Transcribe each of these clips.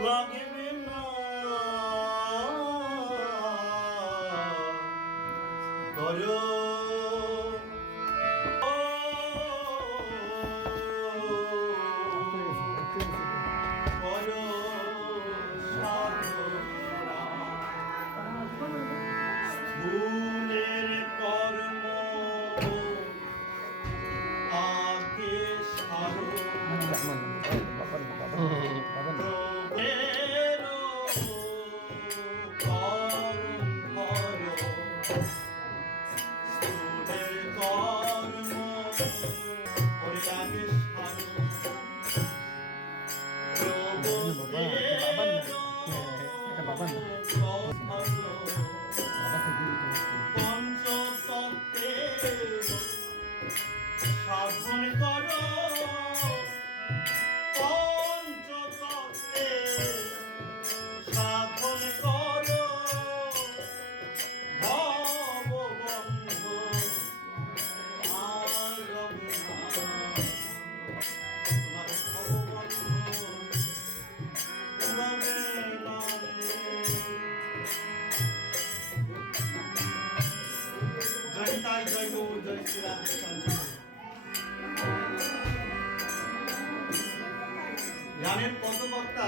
লাগবে না করো ও করো সাধনা ভুলের কর্ম আগে তাই জয় গৌর জয় শ্রী রাধে জ্ঞানের পদবক্তা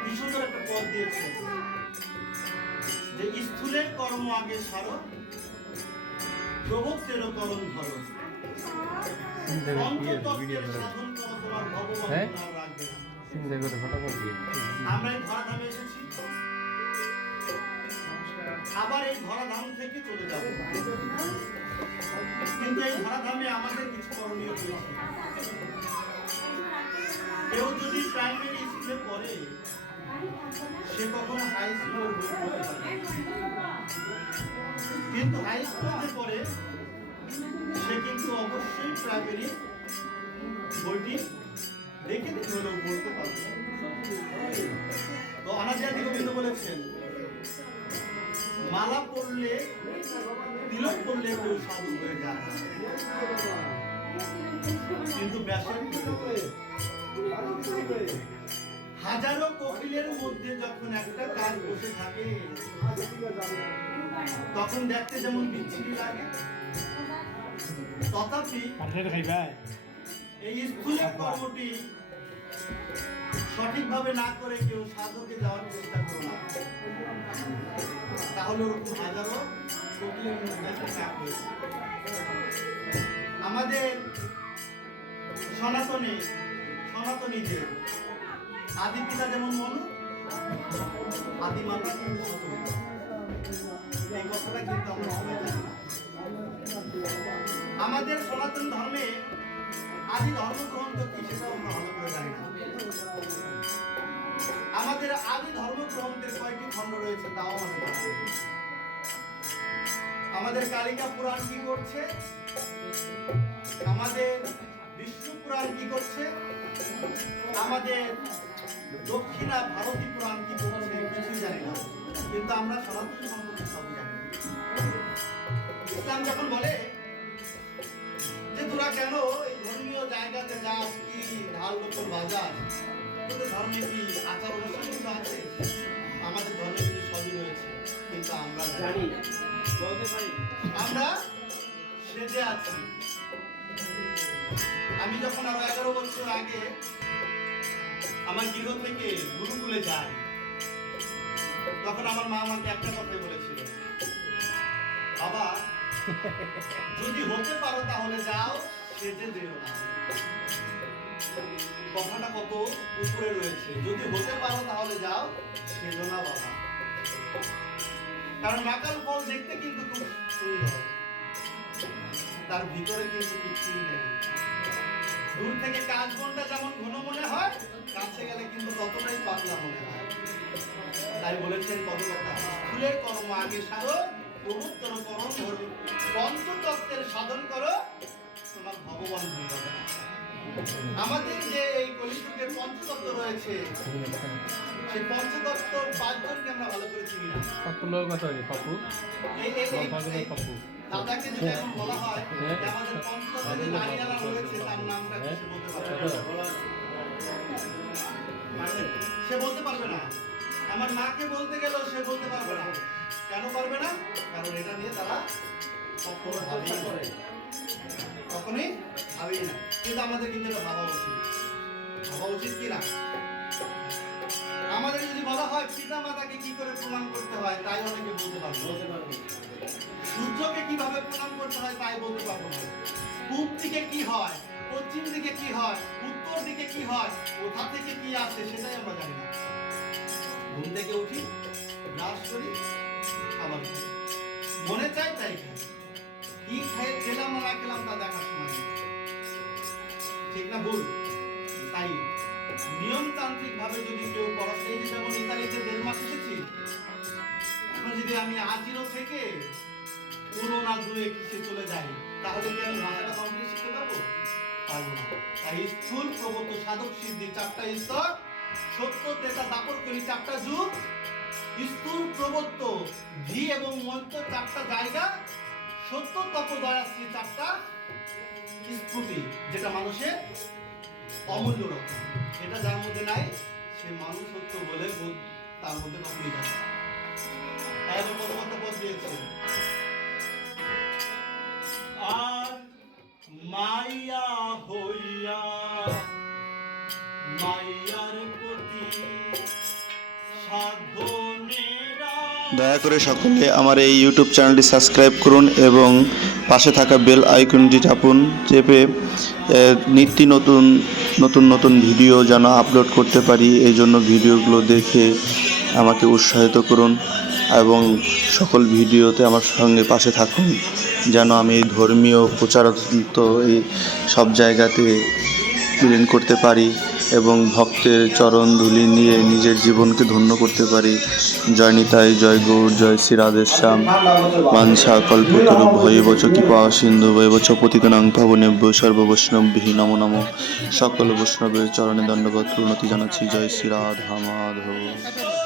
কি সুন্দর একটা পদ দিয়েছে। যে স্থূলের কর্ম আগে সার প্রভুত্বের করণ ধর। সাধন করো তোমার ভগবান হ্যাঁ? রাখবে আমরা এই ধরাধামে এসেছি। এই ধরাধাম থেকে চলে যাব। কিন্তু এই ধরাধামে আমাদের কিছু করণীয় রয়েছে কেউ যদি প্রাইমারি স্কুলে পড়ে, সে কখনো হাই না। কিন্তু হাই স্কুল পড়ে, সে কিন্তু অবশ্যই প্রাইমারি বইটি দেখে দেখে হলেও পড়তে পারবে। তো অনাচার্য গোবিন্দ বলেছেন মালা পড়লে তিলক পড়লে কেউ সাধু হয়ে যায়। কিন্তু ব্যাসের হাজারো কোকিলের মধ্যে যখন একটা কাজ বসে থাকে তখন দেখতে যেমন বিচ্ছিরি লাগে। তথাপি এই স্থূলের কর্মটি সঠিকভাবে না করে কেউ সাধকে যাওয়ার চেষ্টা করো না তাহলে ওরকম হাজারো আমাদের সনাতনী, সনাতনীদের আদি পিতা যেমন মনু, আদি মাতা কিন্তু সতী। এই কথাটা কিন্তু আমরা সবাই জানি। আমাদের সনাতন ধর্মে আমাদের আদি ধর্মগ্রন্থের কয়টি খণ্ড রয়েছে তাও আমাদের নেই। আমাদের কালিকা পুরাণ কি করছে? আমাদের বিষ্ণু পুরাণ কি করছে? আমাদের দক্ষিণা ভারতী পুরাণ কি করছে? কিছুই জানি না। কিন্তু আমরা সনাতন সম্পর্কে সবই জানি। ইসলাম যখন বলে যে তোরা কেন এই ধর্মীয় জায়গাতে যাস কি, ঢাল বাজার ধর্মে কি আচার অনুষ্ঠান কিছু আছে? আমাদের ধর্মে কিন্তু সবই রয়েছে কিন্তু আমরা জানি বলতে পারি আমরা সেজে আছি। আমি যখন আরও এগারো বছর আগে আমার গৃহ থেকে গুরুকুলে যাই তখন আমার মা আমাকে একটা কথাই বলেছিল বাবা যদি হতে পারো তাহলে যাও সেজে যেও না। কথাটা কত উপরে রয়েছে। যদি হতে পারো তাহলে যাও সেজো না বাবা। কারণ মাকাল ফল দেখতে কিন্তু খুব সুন্দর। তার ভিতরে কিন্তু কিছুই নেই। দূর থেকে কাশবনটা যেমন ঘন মনে হয়, কাছে গেলে কিন্তু ততটাই পাতলা মনে হয়। তাই বলেছেন কত কথা স্থূলের কর্ম আগে সারো প্রভুত্তর করণ ধরো। পঞ্চতত্ত্বের সাধন করো, তোমার ভগবান হয়ে যাবে। আমাদের যে এই কলিযুগের পঞ্চতত্ত্ব রয়েছে সেই পঞ্চতত্ত্ব পাঁচজনকে আমরা ভালো করে চিনি না পাপ্পু লোক কথা বলি এই- পাপ্পু দাদাকে যদি এখন বলা হয় হ্যাঁ। যে আমাদের পঞ্চতত্ত্বে যে নারীরা রয়েছে তার নামটা কি সে বলতে পারবে না। হ্যাঁ। বলা পারবেন আমার মাকে বলতে গেলেও সে বলতে পারবে না কেন পারবে না কারণ এটা নিয়ে তারা ভাবেই না। কখনোই ভাবেই না। কিন্তু আমাদের কিন্তু এটা ভাবা উচিত। ভাবা উচিত কি না? আমাদের যদি বলা হয় পিতা মাতাকে কি করে প্রণাম করতে হয় তাই অনেকে বলতে পারবে বলতে পারব সূর্যকে কীভাবে প্রণাম করতে হয় তাই বলতে পারব না। পূব দিকে কি হয় পশ্চিম দিকে কি হয় উত্তর দিকে কি হয় কোথা থেকে কি আসে সেটাই আমরা জানি না। ঘুম থেকে উঠি ব্রাশ করি খাবার খাই। মনে চাই তাই খাই। কি খাই খেলাম না খেলাম তা দেখার সময় ঠিক না ভুল? তাই নিয়মতান্ত্রিক ভাবে যদি কেউ পড়াশোনা এই যেমন ইতালিতে দেড় মাস এসেছি, এখন যদি আমি আজিরো থেকে পুরো না দুয়ে কিসে চলে যাই, তাহলে কি আমি ভাষাটা কমপ্লিট শিখতে পারব? পারব না। তাই স্থূল প্রবত সাধক সিদ্ধি, চারটা স্তর সত্য তেতা দাপর করি চারটা যুগ, স্থূল প্রবত্ত ধি এবং মন্ত্র, চারটা জায়গা সত্য তপ দয়াশ্রী চারটা স্ফুটি যেটা মানুষের অমূল্য রকম এটা যার মধ্যে নাই, সে মানুষ সত্য বলে তার মধ্যে কখনই যায়। তাই প্রথমত আর মাইয়া হইয়া মাইয়ার প্রতি দয়া করে সকলে আমার এই ইউটিউব চ্যানেলটি সাবস্ক্রাইব করুন এবং পাশে থাকা বেল আইকনটি চাপুন, চেপে নিত্য নতুন নতুন নতুন ভিডিও যেন আপলোড করতে পারি। এই জন্য ভিডিওগুলো দেখে আমাকে উৎসাহিত করুন এবং সকল ভিডিওতে আমার সঙ্গে পাশে থাকুন। যেন আমি ধর্মীয় প্রচারান্ত এই সব জায়গাতে বিলীন করতে পারি এবং ভক্তের চরণ ধুলি নিয়ে নিজের জীবনকে ধন্য করতে পারি। জয় নিতাই, জয় গৌর, জয় শ্রী রাধেশ্যাম। মানসা কল্পতরু ভয়বচ কৃপা সিন্ধু ভয়বচ পতিতনাং বৈষ্ণব সর্ববৈষ্ণববিহি নম নম। সকল বৈষ্ণবের চরণে দণ্ডবত প্রণতি জানাচ্ছি। জয় শ্রী রাধা মাধব।